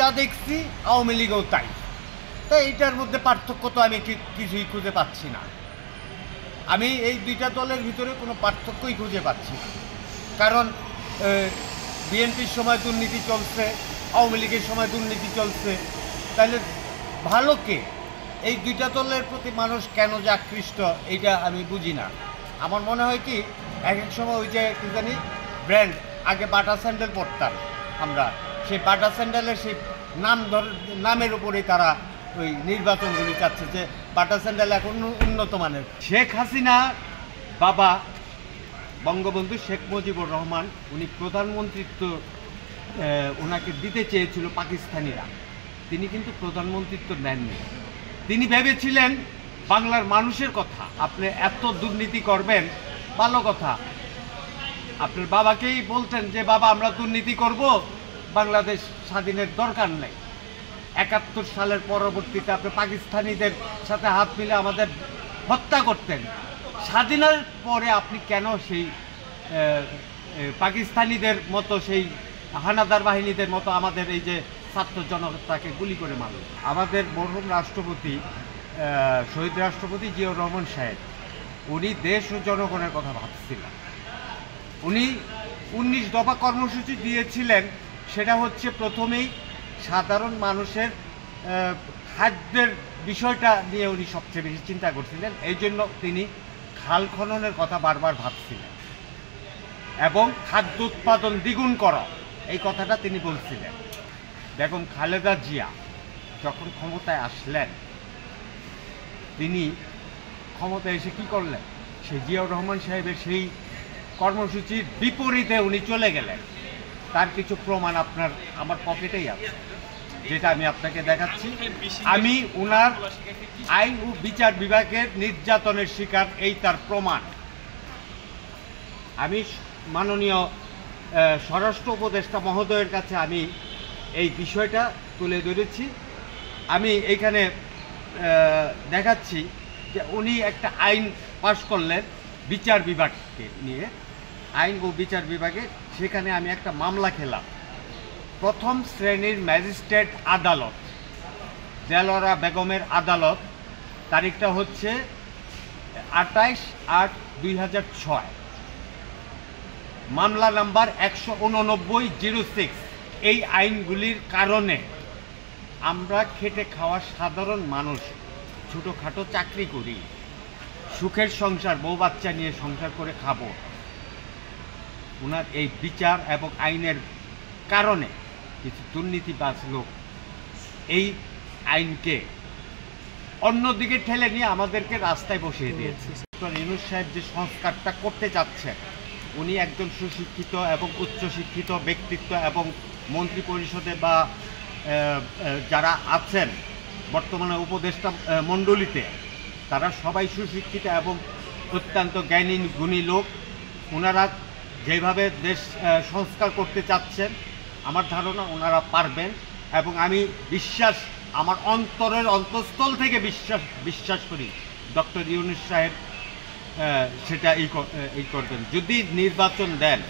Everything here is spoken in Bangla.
যা দেখছি আওয়ামী লীগও তাই। তাই এইটার মধ্যে পার্থক্য তো আমি কিছুই খুঁজে পাচ্ছি না। আমি এই দুইটা দলের ভিতরে কোনো পার্থক্যই খুঁজে পাচ্ছি না। কারণ বিএনপির সময় দুর্নীতি চলছে, আওয়ামী লীগের সময় দুর্নীতি চলছে, তাহলে ভালো কে? এই দুইটা দলের প্রতি মানুষ কেন যে আকৃষ্ট এইটা আমি বুঝি না। আমার মনে হয় কি, এক এক সময় ওই যে কি জানি ব্র্যান্ড, আগে বাটা স্যান্ডেল পরতাম আমরা, সেই বাটা স্যান্ডেলের সেই নামের উপরেই তারা ওই নির্বাচনগুলি চাচ্ছে যে বাটা স্যান্ডেল এখন উন্নত মানের। শেখ হাসিনা বাবা বঙ্গবন্ধু শেখ মুজিবুর রহমান, উনি প্রধানমন্ত্রিত্ব ওনাকে দিতে চেয়েছিল পাকিস্তানিরা, তিনি কিন্তু প্রধানমন্ত্রিত্ব নেননি। তিনি ভেবেছিলেন বাংলার মানুষের কথা। আপনি এত দুর্নীতি করবেন, ভালো কথা, আপনার বাবাকেই বলতেন যে বাবা আমরা দুর্নীতি করব, বাংলাদেশ স্বাধীনের দরকার নেই। ৭১ সালের পরবর্তীতে আপনি পাকিস্তানিদের সাথে হাত মিলে আমাদের হত্যা করতেন। স্বাধীনের পরে আপনি কেন সেই পাকিস্তানিদের মতো, সেই হানাদার বাহিনীদের মতো আমাদের এই যে ছাত্র জনতাকে গুলি করে মারল? আমাদের মরহুম রাষ্ট্রপতি, শহীদ রাষ্ট্রপতি জিয়াউর রহমান সাহেব, উনি দেশ ও জনগণের কথা ভাবছিলেন। উনি 19 দফা কর্মসূচি দিয়েছিলেন। সেটা হচ্ছে প্রথমেই সাধারণ মানুষের খাদ্যের বিষয়টা নিয়ে উনি সবচেয়ে বেশি চিন্তা করছিলেন। এই জন্য তিনি খাল খননের কথা বারবার ভাবছিলেন এবং খাদ্য উৎপাদন দ্বিগুণ করা, এই কথাটা তিনি বলছিলেন। বেগম খালেদা জিয়া যখন ক্ষমতায় আসলেন, তিনি ক্ষমতায় এসে কী করলেন? সেই জিয়াউর রহমান সাহেবের সেই কর্মসূচির বিপরীতে উনি চলে গেলেন। তার কিছু প্রমাণ আমার পকেটেই আছে, যেটা আমি আপনাকে দেখাচ্ছি। আমি ওনার আইন ও বিচার বিভাগের নির্যাতনের শিকার, এই তার প্রমাণ। আমি মাননীয় স্বরাষ্ট্র উপদেষ্টা মহোদয়ের কাছে আমি এই বিষয়টা তুলে ধরেছি। আমি এইখানে দেখাচ্ছি যে উনি একটা আইন পাশ করলেন বিচার বিভাগকে নিয়ে, আইন ও বিচার বিভাগে। সেখানে আমি একটা মামলা খেলাম। প্রথম শ্রেণীর ম্যাজিস্ট্রেট আদালত, দেলোয়ারা বেগমের আদালত, তারিখটা হচ্ছে 28/8/2006, মামলা নাম্বার 189/06। এই আইনগুলির কারণে আমরা খেটে খাওয়া সাধারণ মানুষ, ছোটোখাটো চাকরি করি, সুখের সংসার, বউ বাচ্চা নিয়ে সংসার করে খাবো, ওনার এই বিচার এবং আইনের কারণে কিছু দুর্নীতিবাজ লোক এই আইনকে অন্যদিকে ঠেলে নিয়ে আমাদেরকে রাস্তায় বসিয়ে দিয়েছে। ডক্টর ইউনূস সাহেব যে সংস্কারটা করতে চাচ্ছেন, উনি একজন সুশিক্ষিত এবং উচ্চশিক্ষিত ব্যক্তিত্ব, এবং মন্ত্রী পরিষদে বা যারা আছেন বর্তমানে উপদেষ্টা মণ্ডলীতে, তারা সবাই সুশিক্ষিত এবং অত্যন্ত জ্ঞানী গুণী লোক। ওনারা যেভাবে দেশ সংস্কার করতে চাচ্ছেন, আমার ধারণা ওনারা পারবেন, এবং আমি আমার অন্তরের অন্তঃস্থল থেকে বিশ্বাস করি ডক্টর ইউনূস সাহেব সেটা করবেন। যদি নির্বাচন দেন,